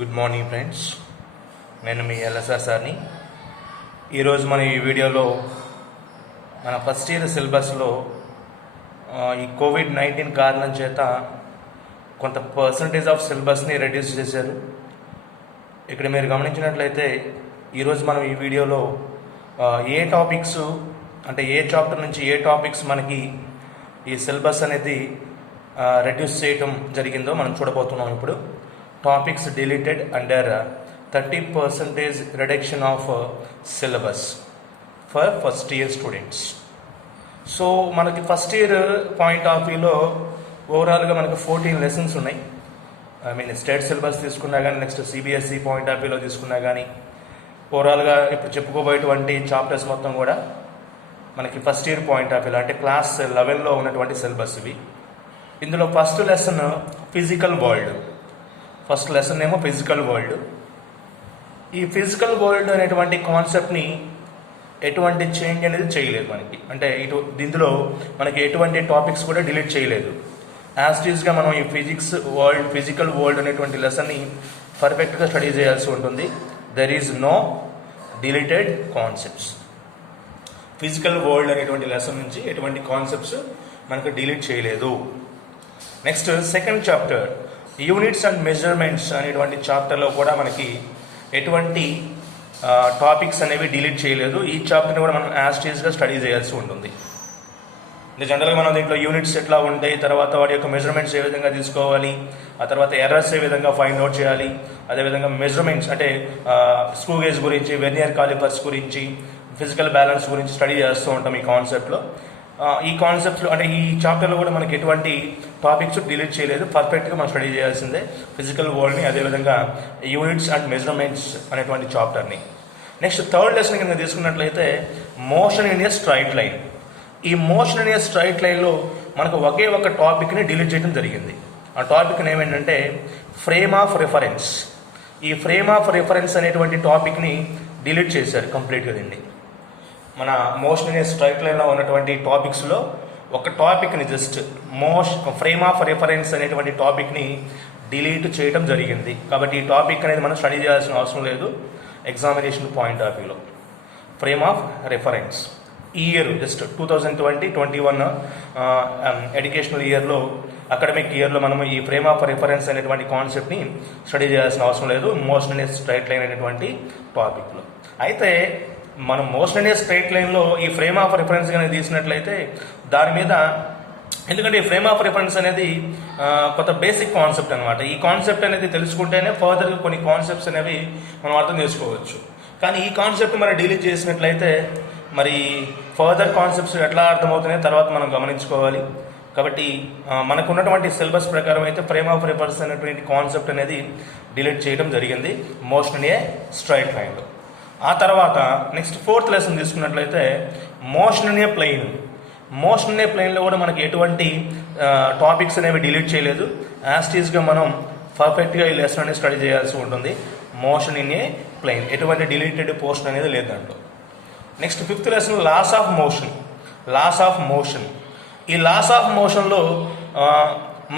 Good morning friends, నేను మీ LSR సార్ని. ఈరోజు మనం ఈ వీడియోలో మన ఫస్ట్ ఇయర్ సిలబస్లో ఈ కోవిడ్-19 కారణం చేత కొంత పర్సంటేజ్ ఆఫ్ సిలబస్ని రెడ్యూస్ చేశారు. ఇక్కడ మీరు గమనించినట్లయితే ఈరోజు మనం ఈ వీడియోలో ఏ టాపిక్స్ అంటే ఏ చాప్టర్ నుంచి ఏ టాపిక్స్ మనకి ఈ సిలబస్ అనేది రెడ్యూస్ చేయటం జరిగిందో మనం చూడబోతున్నాం. ఇప్పుడు topics deleted under 30% reduction of syllabus for first year students. So మనకి ఫస్ట్ ఇయర్ పాయింట్ ఆఫ్ వ్యూలో ఓవరాల్గా మనకి 14 లెసన్స్ ఉన్నాయి. స్టేట్ సిలబస్ తీసుకున్నా కానీ, నెక్స్ట్ సిబిఎస్ఈ పాయింట్ ఆఫ్ వ్యూలో తీసుకున్నా కానీ, ఓవరాల్గా ఇప్పుడు చెప్పుకోబోయేటువంటి చాప్టర్స్ మొత్తం కూడా మనకి ఫస్ట్ ఇయర్ పాయింట్ ఆఫ్ వ్యూలో అంటే క్లాస్ 11లో ఉన్నటువంటి సిలబస్ ఇవి. ఇందులో first lesson physical world. First lesson ఏమో ఫిజికల్ వరల్డ్. ఈ ఫిజికల్ వరల్డ్ అనేటువంటి కాన్సెప్ట్ని ఎటువంటి చేంజ్ అనేది చేయలేదు మనకి. అంటే ఇందులో మనకి ఎటువంటి టాపిక్స్ కూడా డిలీట్ చేయలేదు. యాజ్ టీజ్గా మనం ఈ ఫిజికల్ వరల్డ్ అనేటువంటి లెసన్ని పర్ఫెక్ట్గా స్టడీ చేయాల్సి ఉంటుంది. There is no deleted concepts. Physical world అనేటువంటి లెసన్ నుంచి ఎటువంటి కాన్సెప్ట్స్ మనకు డిలీట్ చేయలేదు. Next second chapter units and measurements అనేటువంటి చాప్టర్లో కూడా మనకి ఎటువంటి టాపిక్స్ అనేవి డిలీట్ చేయలేదు. ఈ చాప్టర్ని కూడా మనం యాస్టేజ్గా స్టడీ చేయాల్సి ఉంటుంది. జనరల్గా మనం దీంట్లో యూనిట్స్ ఎట్లా ఉంటాయి, తర్వాత వాటి యొక్క మెజర్మెంట్స్ ఏ విధంగా తీసుకోవాలి, ఆ తర్వాత ఎర్రర్స్ ఏ విధంగా ఫైండ్ అవుట్ చేయాలి, అదేవిధంగా మెజర్మెంట్స్ అంటే స్క్రూ గేజ్ గురించి, వెర్నియర్ కాలిపర్స్ గురించి, ఫిజికల్ బ్యాలెన్స్ గురించి స్టడీ చేస్తూ ఉంటాం ఈ కాన్సెప్ట్లో. ఈ కాన్సెప్ట్లో అంటే ఈ చాప్టర్లో కూడా మనకి ఎటువంటి టాపిక్స్ డిలీట్ చేయలేదు. పర్ఫెక్ట్గా మనం స్టడీ చేయాల్సిందే ఫిజికల్ వరల్డ్ని, అదేవిధంగా యూనిట్స్ అండ్ మెజర్మెంట్స్ అనేటువంటి చాప్టర్ని. నెక్స్ట్ థర్డ్ లెసన్ కనుక తీసుకున్నట్లయితే motion in a straight line. ఈ మోషన్ ఇన్ ఏ స్ట్రైట్ లైన్లో మనకు ఒకే ఒక టాపిక్ని డిలీట్ చేయడం జరిగింది. ఆ టాపిక్ ఏమేంటంటే ఫ్రేమ్ ఆఫ్ రిఫరెన్స్. ఈ ఫ్రేమ్ ఆఫ్ రిఫరెన్స్ అనేటువంటి టాపిక్ని డిలీట్ చేశారు కంప్లీట్గా. దీన్ని మన మోషన్ ఇన్ ఏ స్ట్రైట్ లైన్లో ఉన్నటువంటి టాపిక్స్లో ఒక టాపిక్ని జస్ట్ ఫ్రేమ్ ఆఫ్ రిఫరెన్స్ అనేటువంటి టాపిక్ని డిలీట్ చేయడం జరిగింది. కాబట్టి ఈ టాపిక్ అనేది మనం స్టడీ చేయాల్సిన అవసరం లేదు ఎగ్జామినేషన్ పాయింట్ ఆఫ్ వ్యూలో. ఫ్రేమ్ ఆఫ్ రిఫరెన్స్ ఈ ఇయర్ జస్ట్ 2020-21 ఎడ్యుకేషనల్ ఇయర్లో, అకాడమిక్ ఇయర్లో మనము ఈ ఫ్రేమ్ ఆఫ్ రిఫరెన్స్ అనేటువంటి కాన్సెప్ట్ని స్టడీ చేయాల్సిన అవసరం లేదు motion in a straight line అనేటువంటి టాపిక్లో. అయితే మనం మోషన్ ఇన్ ఏ స్ట్రైట్ లైన్లో ఈ ఫ్రేమ్ ఆఫ్ రిఫరెన్స్ అనేది తీసినట్లయితే దాని మీద, ఎందుకంటే ఈ ఫ్రేమ్ ఆఫ్ రిఫరెన్స్ అనేది కొత్త బేసిక్ కాన్సెప్ట్ అనమాట. ఈ కాన్సెప్ట్ అనేది తెలుసుకుంటేనే ఫర్దర్గా కొన్ని కాన్సెప్ట్స్ అనేవి మనం అర్థం చేసుకోవచ్చు. కానీ ఈ కాన్సెప్ట్ మనం డిలీట్ చేసినట్లయితే మరి ఫర్దర్ కాన్సెప్ట్స్ ఎట్లా అర్థమవుతున్నాయో తర్వాత మనం గమనించుకోవాలి. కాబట్టి మనకు ఉన్నటువంటి సిలబస్ ప్రకారం అయితే ఫ్రేమ్ ఆఫ్ రిఫరెన్స్ అనేటువంటి కాన్సెప్ట్ అనేది డిలీట్ చేయడం జరిగింది మోషన్ ఇన్ ఏ స్ట్రైట్ లైన్లో. ఆ తర్వాత నెక్స్ట్ ఫోర్త్ లెసన్ తీసుకున్నట్లయితే motion in a plane. Motion in a ప్లెయిన్లో కూడా మనకి ఎటువంటి టాపిక్స్ అనేవి డిలీట్ చేయలేదు. యాస్టీస్గా మనం పర్ఫెక్ట్గా ఈ లెసన్ అనేది స్టడీ చేయాల్సి ఉంటుంది. మోషన్ ఇన్ ఏ ప్లెయిన్ ఎటువంటి డిలీటెడ్ పోర్షన్ అనేది లేదు దాంట్లో. Next fifth lesson laws of motion. Laws of motion. ఈ లాస్ ఆఫ్ మోషన్లో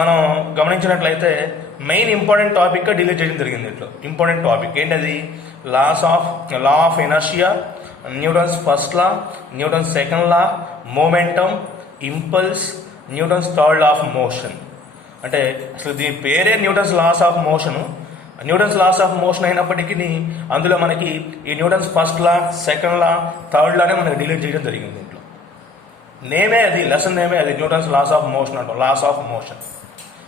మనం గమనించినట్లయితే మెయిన్ ఇంపార్టెంట్ టాపిక్గా డిలీట్ చేయడం జరిగింది. ఇట్లా ఇంపార్టెంట్ టాపిక్ ఏంటది? Law of inertia, Newton's first law, Newton's second law, momentum, impulse, Newton's third law of motion. అంటే అసలు దీని పేరే Newton's laws of motion. Newton's laws of motion అయినప్పటికీ అందులో మనకి ఈ Newton's first law, second law, third లానే మనకి డిలీట్ చేయడం జరిగింది. దీంట్లో నేమే అది, లెసన్ నేమే అది, న్యూటన్స్ లాస్ ఆఫ్ మోషన్ అంటాం. Laws of motion,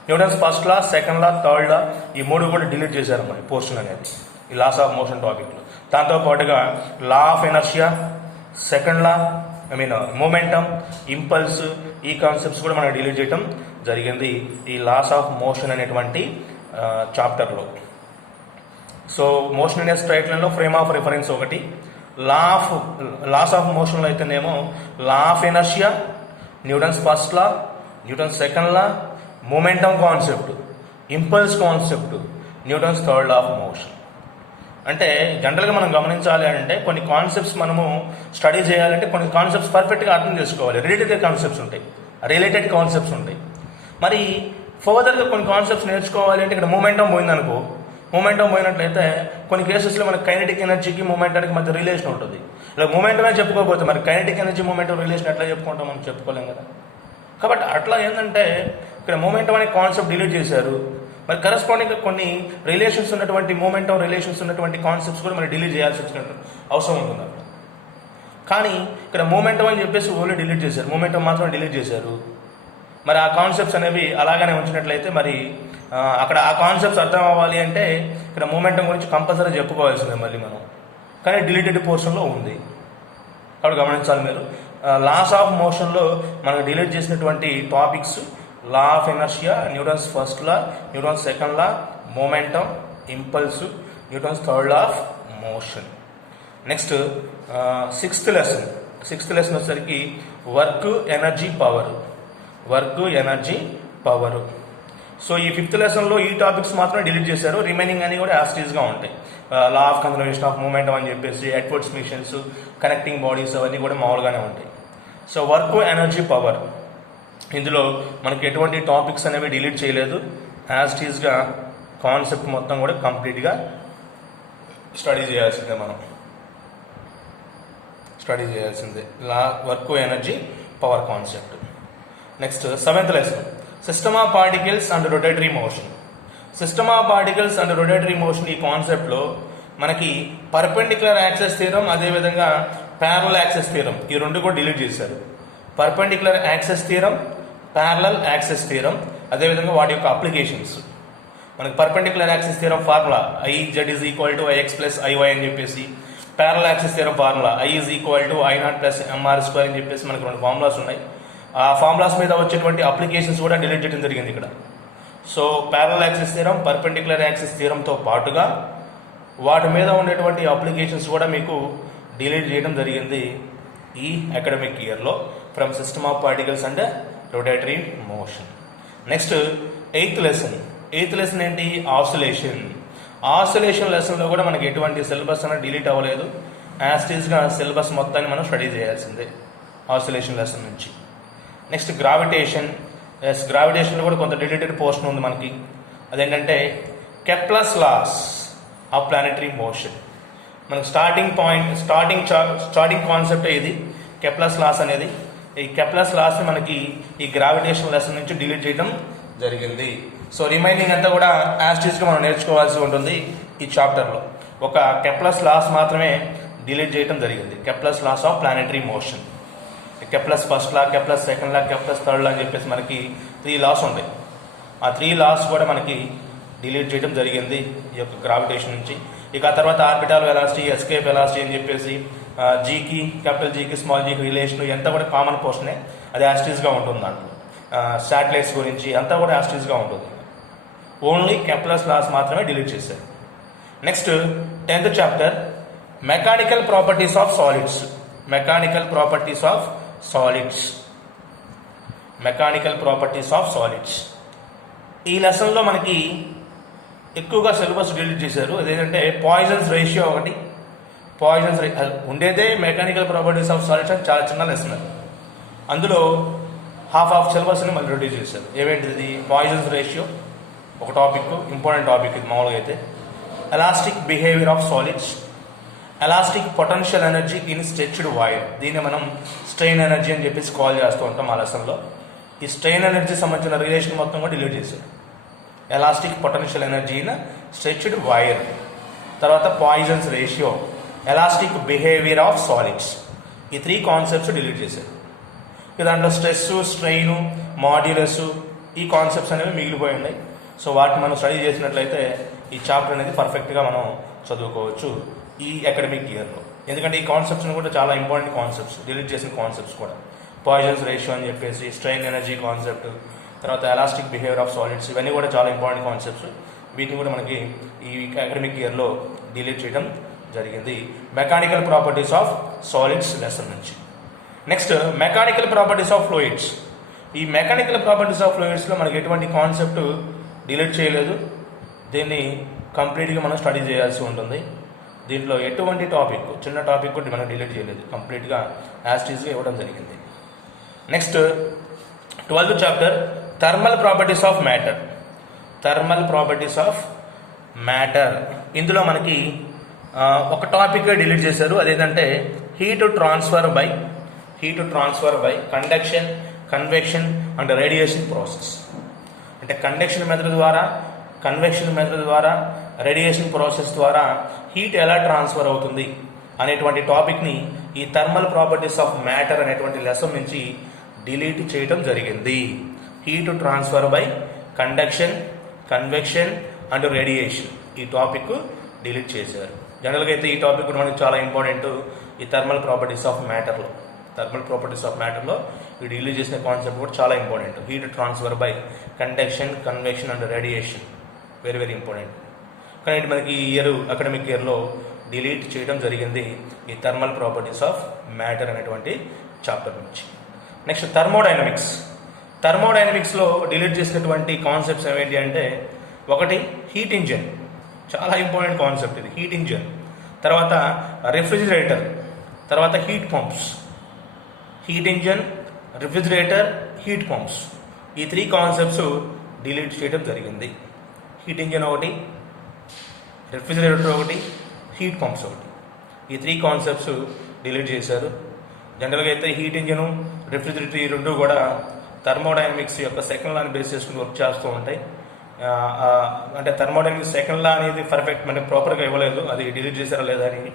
Newton's first law, second law, third law, ఈ మూడు కూడా డిలీట్ చేశారు మరి పోర్షన్ అనేది ఈ లాస్ ఆఫ్ మోషన్ టాపిక్లో. దాంతోపాటుగా లా of inertia, second law, momentum, impulse, ఈ కాన్సెప్ట్స్ కూడా మనం డిలీట్ చేయడం జరిగింది ఈ లాస్ ఆఫ్ మోషన్ అనేటువంటి చాప్టర్లో. So motion in a straight లైన్లో ఫ్రేమ్ ఆఫ్ రిఫరెన్స్ ఒకటి, లాస్ ఆఫ్ మోషన్లో అయితేనేమో law of inertia, Newton's first law, Newton's second law, momentum concept, impulse concept, Newton's third law of motion. అంటే జనరల్గా మనం గమనించాలి అంటే కొన్ని కాన్సెప్ట్స్ మనము స్టడీ చేయాలంటే కొన్ని కాన్సెప్ట్స్ పర్ఫెక్ట్గా అర్థం చేసుకోవాలి. రిలేటెడ్ కాన్సెప్ట్స్ ఉంటాయి. మరి ఫర్దర్గా కొన్ని కాన్సెప్ట్స్ నేర్చుకోవాలి అంటే ఇక్కడ మొమెంటం పోయిందనుకో, మొమెంటం పోయినట్లయితే కొన్ని కేసెస్లో మనకి కైనెటిక్ ఎనర్జీకి మొమెంటానికి మధ్య రిలేషన్ ఉంటుంది. ఇలా మొమెంటమే చెప్పుకోకపోతే మరి కైనెటిక్ ఎనర్జీ మొమెంటం రిలేషన్ ఎట్లా చెప్పుకుంటాం, మనం చెప్పుకోలేం కదా. కాబట్టి అట్లా ఏంటంటే ఇక్కడ మొమెంటం అనే కాన్సెప్ట్ డిలీట్ చేశారు. మరి కరెస్పాండింగ్గా కొన్ని రిలేషన్స్ ఉన్నటువంటి మొమెంటం రిలేషన్స్ ఉన్నటువంటి కాన్సెప్ట్స్ కూడా మరి డిలీట్ చేయాల్సి వచ్చినట్టు అవసరం ఉంటుంది అక్కడ. కానీ ఇక్కడ మొమెంటం అని చెప్పేసి ఓన్లీ డిలీట్ చేశారు, మొమెంటం మాత్రం డిలీట్ చేశారు. మరి ఆ కాన్సెప్ట్స్ అనేవి అలాగనే ఉంచినట్లయితే మరి అక్కడ ఆ కాన్సెప్ట్స్ అర్థం అవ్వాలి అంటే ఇక్కడ మొమెంటం గురించి కంపల్సరీ చెప్పుకోవాల్సిందే మళ్ళీ మనం. కానీ డిలీటెడ్ పోర్షన్లో ఉంది కాబట్టి గమనించాలి మీరు. లాస్ ఆఫ్ మోషన్లో మనకు డిలీట్ చేసినటువంటి topics law of inertia, Newton's first law, Newton's second law, momentum, impulse, Newton's third law of motion. Next sixth lesson వచ్చేసరికి వర్క్, ఎనర్జీ, పవర్. సో ఈ ఫిఫ్త్ లెసన్లో ఈ టాపిక్స్ మాత్రమే డిలీట్ చేశారు, రిమైనింగ్ అన్ని కూడా యాస్టీస్గా ఉంటాయి. Law of conservation of momentum అని చెప్పేసి, ఎడ్వర్డ్స్ మిషన్స్, కనెక్టింగ్ బాడీస్ అవన్నీ కూడా మామూలుగానే ఉంటాయి. సో వర్క్, ఎనర్జీ, పవర్ ఇందులో మనకి ఎటువంటి టాపిక్స్ అనేవి డిలీట్ చేయలేదు, యాస్టీస్గా కాన్సెప్ట్ మొత్తం కూడా కంప్లీట్గా స్టడీ చేయాల్సిందే. Law, work, energy, power concept. Next seventh lesson system of particles and rotatory motion. ఈ కాన్సెప్ట్లో మనకి పర్పెండిక్యులర్ యాక్సెస్ థియరం, అదేవిధంగా ప్యారలల్ యాక్సెస్ థియరం, ఈ రెండు కూడా డిలీట్ చేశారు. Perpendicular axes theorem, parallel axes theorem, అదేవిధంగా వాటి యొక్క అప్లికేషన్స్. మనకి perpendicular axes theorem formula IZ = IX + IY అని చెప్పేసి, parallel axes theorem formula I = I0 + MR² అని చెప్పేసి మనకి రెండు ఫార్ములాస్ ఉన్నాయి. ఆ ఫార్ములాస్ మీద వచ్చేటువంటి అప్లికేషన్స్ కూడా డిలీట్ చేయడం జరిగింది ఇక్కడ. So parallel axes theorem, perpendicular axes థియరంతో పాటుగా వాటి మీద ఉండేటువంటి అప్లికేషన్స్ కూడా మీకు డిలీట్ చేయడం జరిగింది ఈ అకాడమిక్ ఇయర్లో from system of particles and rotatory motion. Next eighth lesson ఏంటి? ఆసిలేషన్ లెసన్లో కూడా మనకి ఎటువంటి సిలబస్ అనేది డిలీట్ అవ్వలేదు, యాస్టీస్గా సిలబస్ మొత్తాన్ని మనం స్టడీ చేయాల్సిందే ఆసిలేషన్ లెసన్ నుంచి. నెక్స్ట్ గ్రావిటేషన్లో కూడా కొంత డిలీటెడ్ పోర్షన్ ఉంది మనకి. అదేంటంటే Kepler's laws of planetary motion. మనకు స్టార్టింగ్ కాన్సెప్ట్ ఇది కెప్లర్స్ లాస్ అనేది. ఈ కెప్లర్స్ లాస్ని మనకి ఈ గ్రావిటేషన్ లెసన్ నుంచి డిలీట్ చేయడం జరిగింది. సో రిమైనింగ్ అంతా కూడా యాస్టీస్గా మనం నేర్చుకోవాల్సి ఉంటుంది ఈ చాప్టర్లో. ఒక కెప్లర్స్ లాస్ మాత్రమే డిలీట్ చేయడం జరిగింది, Kepler's laws of planetary motion. Kepler's first law, Kepler's second law, Kepler's third law అని చెప్పేసి మనకి 3 లాస్ ఉంటాయి. ఆ 3 లాస్ కూడా మనకి డిలీట్ చేయడం జరిగింది ఈ యొక్క గ్రావిటేషన్ నుంచి. ఇక ఆ తర్వాత ఆర్బిటాల్ వెలాసిటీ, ఎస్కేప్ వెలాసిటీ అని చెప్పేసి జీకి, క్యాపిటల్ జీకి, స్మాల్ జీకి రిలేషన్ ఎంత కూడా కామన్ పోర్షనే, అది యాస్టీస్గా ఉంటుంది. దాంట్లో శాటిలైట్స్ గురించి అంతా కూడా యాస్టీస్గా ఉంటుంది. ఓన్లీ కెప్లర్స్ లాస్ మాత్రమే డిలీట్ చేశారు. Next 10th chapter mechanical properties of solids. ఈ లెసన్లో మనకి ఎక్కువగా సిలబస్ డిలీట్ చేశారు. అదేంటంటే పాయిజన్స్ రేషియో ఒకటి, ఉండేదే మెకానికల్ ప్రాపర్టీస్ ఆఫ్ సాలిడ్స్ అని చాలా చిన్న లెసన్. అందులో హాఫ్ ఆఫ్ సిలబస్ని మళ్ళీ రెడ్యూస్ చేశారు. ఏమేంటిది? పాయిజన్స్ రేషియో ఒక టాపిక్, ఇంపార్టెంట్ టాపిక్ ఇది మామూలుగా అయితే. Elastic behaviour of solids, elastic potential energy in stretched wire. దీన్ని మనం స్ట్రెయిన్ ఎనర్జీ అని చెప్పేసి కాల్ చేస్తూ ఉంటాం ఆ లెసన్లో. ఈ స్ట్రెయిన్ ఎనర్జీ సంబంధించిన రిలేషన్ మొత్తం కూడా డిలీట్ చేశారు. Elastic potential energy in stretched wire. తర్వాత Poisson's ratio, elastic behaviour of solids, ఈ 3 కాన్సెప్ట్స్ డిలీట్ చేశారు. దాంట్లో స్ట్రెస్, స్ట్రెయిన్, మాడ్యులస్ ఈ కాన్సెప్ట్స్ అనేవి మిగిలిపోయి ఉన్నాయి. సో వాటిని మనం స్టడీ చేసినట్లయితే ఈ చాప్టర్ అనేది పర్ఫెక్ట్గా మనం చదువుకోవచ్చు ఈ అకాడమిక్ ఇయర్లో. ఎందుకంటే ఈ కాన్సెప్ట్స్ కూడా చాలా ఇంపార్టెంట్ కాన్సెప్ట్స్, డిలీట్ చేసిన కాన్సెప్ట్స్ కూడా. పాయిజన్స్ రేషియో అని చెప్పేసి, స్ట్రెయిన్ ఎనర్జీ కాన్సెప్ట్, తర్వాత ఎలాస్టిక్ బిహేవియర్ ఆఫ్ సాలిడ్స్, ఇవన్నీ కూడా చాలా ఇంపార్టెంట్ కాన్సెప్ట్స్. వీటిని కూడా మనకి ఈ అకాడమిక్ ఇయర్లో డిలీట్ చేయడం జరిగింది mechanical properties of solids lesson నుంచి. Next mechanical properties of fluids. ఈ మెకానికల్ ప్రాపర్టీస్ ఆఫ్ ఫ్లూయిడ్స్లో మనకి ఎటువంటి కాన్సెప్ట్ డిలీట్ చేయలేదు, దీన్ని కంప్లీట్గా మనం స్టడీ చేయాల్సి ఉంటుంది. దీంట్లో ఎటువంటి టాపిక్, చిన్న టాపిక్ కూడా మనం డిలీట్ చేయలేదు, కంప్లీట్గా యాస్టీస్గా ఇవ్వడం జరిగింది. Next 12th chapter thermal properties of matter. Matter. ఇందులో మనకి ఒక టాపిక్ డిలీట్ చేశారు, అదేంటంటే heat transfer by conduction, convection and radiation process. అంటే కండక్షన్ మెథడ్ ద్వారా, కన్వెక్షన్ మెథడ్ ద్వారా, రేడియేషన్ ప్రాసెస్ ద్వారా హీట్ ఎలా ట్రాన్స్ఫర్ అవుతుంది అనేటువంటి టాపిక్ని ఈ థర్మల్ ప్రాపర్టీస్ ఆఫ్ మ్యాటర్ అనేటువంటి లెసన్ నుంచి డిలీట్ చేయడం జరిగింది. Heat transfer by conduction, convection and radiation ఈ టాపిక్ డిలీట్ చేశారు. జనరల్గా అయితే ఈ టాపిక్ మనకి చాలా ఇంపార్టెంట్ ఈ థర్మల్ ప్రాపర్టీస్ ఆఫ్ మ్యాటర్లో. ఈ డిలీట్ చేసిన కాన్సెప్ట్ కూడా చాలా important. Heat transfer by conduction, convection and radiation very very important. కానీ ఇది మనకి ఈ అకాడమిక్ ఇయర్లో డిలీట్ చేయడం జరిగింది ఈ థర్మల్ ప్రాపర్టీస్ ఆఫ్ మ్యాటర్ అనేటువంటి చాప్టర్ నుంచి. నెక్స్ట్ థర్మోడైనమిక్స్లో డిలీట్ చేసినటువంటి కాన్సెప్ట్స్ ఏమిటి అంటే, ఒకటి హీట్ ఇంజన్, చాలా ఇంపార్టెంట్ కాన్సెప్ట్ ఇది, హీట్ ఇంజన్. తర్వాత రిఫ్రిజిరేటర్, తర్వాత heat pumps. Heat engine, refrigerator, heat pumps ఈ 3 కాన్సెప్ట్స్ డిలీట్ చేయడం జరిగింది. హీట్ ఇంజన్ ఒకటి, రిఫ్రిజిరేటర్ ఒకటి, హీట్ పంప్స్ ఒకటి, ఈ 3 కాన్సెప్ట్స్ డిలీట్ చేశారు. జనరల్గా అయితే హీట్ ఇంజను, రిఫ్రిజిరేటర్ ఈ రెండు కూడా థర్మోడైనమిక్స్ యొక్క సెకండ్ లాని బేస్ చేసుకుని వర్క్ చేస్తూ ఉంటాయి. అంటే థర్మోడైనమిక్స్ సెకండ్ లా అనేది పర్ఫెక్ట్ మనకి ప్రాపర్గా ఇవ్వలేదు, అది డిలీట్ చేశారా లేదా అని.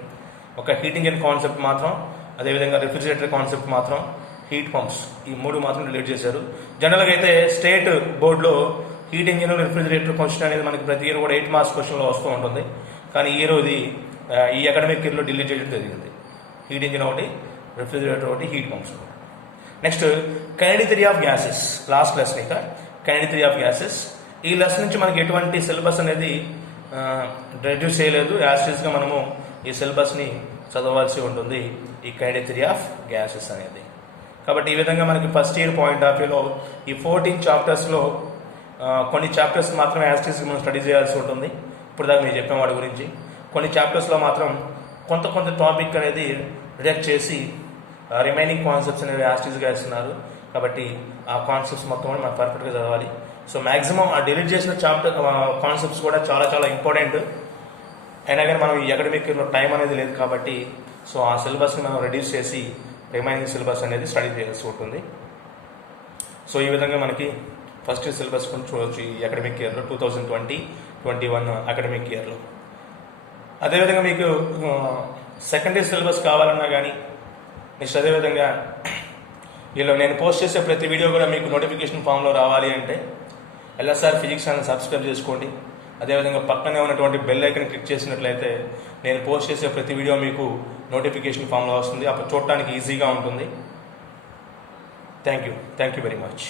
ఒక హీట్ ఇంజన్ కాన్సెప్ట్ మాత్రం, అదేవిధంగా రిఫ్రిజిరేటర్ కాన్సెప్ట్ మాత్రం, హీట్ పంప్స్ ఈ 3 మాత్రం డిలీట్ చేశారు. జనరల్గా అయితే స్టేట్ బోర్డులో హీట్ ఇంజిన్, రిఫ్రిజిరేటర్ క్వశ్చన్ అనేది మనకి ప్రతి ఇయర్ కూడా 8 మార్క్స్ క్వశ్చన్లో వస్తూ ఉంటుంది. కానీ ఈ అకాడమిక్ ఇయర్లో డిలీట్ చేయడం జరిగింది. హీట్ ఇంజిన్ ఒకటి, రిఫ్రిజిరేటర్ ఒకటి, హీట్ పంప్స్ ఒకటి. Next kinetic theory of gases, last lesson. ఇక కైనెటిక్ థియరీ ఆఫ్ గ్యాసెస్ ఈ లెసన్ నుంచి మనకి ఎటువంటి సిలబస్ అనేది రెడ్యూస్ చేయలేదు. యాస్టీస్గా మనము ఈ సిలబస్ని చదవాల్సి ఉంటుంది, ఈ కైనెటిక్ థియరీ ఆఫ్ గ్యాసెస్ అనేది. కాబట్టి ఈ విధంగా మనకి ఫస్ట్ ఇయర్ పాయింట్ ఆఫ్ వ్యూలో ఈ 14 చాప్టర్స్లో కొన్ని చాప్టర్స్ మాత్రం యాస్టీస్గా మనం స్టడీ చేయాల్సి ఉంటుంది. ఇప్పుడు దాకా నేను చెప్పిన వాటి గురించి కొన్ని చాప్టర్స్లో మాత్రం కొంత టాపిక్ అనేది రిజెక్ట్ చేసి రిమైనింగ్ కాన్సెప్ట్స్ అనేవి యాస్టీస్గా ఇస్తున్నారు. కాబట్టి ఆ కాన్సెప్ట్స్ మొత్తం కూడా మనం పర్ఫెక్ట్గా చదవాలి. సో మ్యాక్సిమం ఆ డిలీట్ చేసిన చాప్టర్ కాన్సెప్ట్స్ కూడా చాలా చాలా ఇంపార్టెంట్. అయినా కానీ మనం ఈ అకాడమిక్ ఇయర్లో టైం అనేది లేదు కాబట్టి సో ఆ సిలబస్ని మనం రెడ్యూస్ చేసి రిమైనింగ్ సిలబస్ అనేది స్టడీ చేయాల్సి ఉంటుంది. సో ఈ విధంగా మనకి ఫస్ట్ సిలబస్ కొంచెం చూడవచ్చు ఈ అకాడమిక్ ఇయర్లో 2020-21 అకాడమిక్ ఇయర్లో. అదేవిధంగా మీకు సెకండ్ ఇయర్ సిలబస్ కావాలన్నా కానీ నెక్స్ట్ అదేవిధంగా వీళ్ళు నేను పోస్ట్ చేసే ప్రతి వీడియో కూడా మీకు నోటిఫికేషన్ ఫామ్లో రావాలి అంటే LSR ఫిజిక్స్ అని సబ్స్క్రైబ్ చేసుకోండి. అదేవిధంగా పక్కనే ఉన్నటువంటి బెల్ ఐకన్ క్లిక్ చేసినట్లయితే నేను పోస్ట్ చేసే ప్రతి వీడియో మీకు నోటిఫికేషన్ ఫామ్లో వస్తుంది. అప్పుడు చూడటానికి ఈజీగా ఉంటుంది. Thank you very much.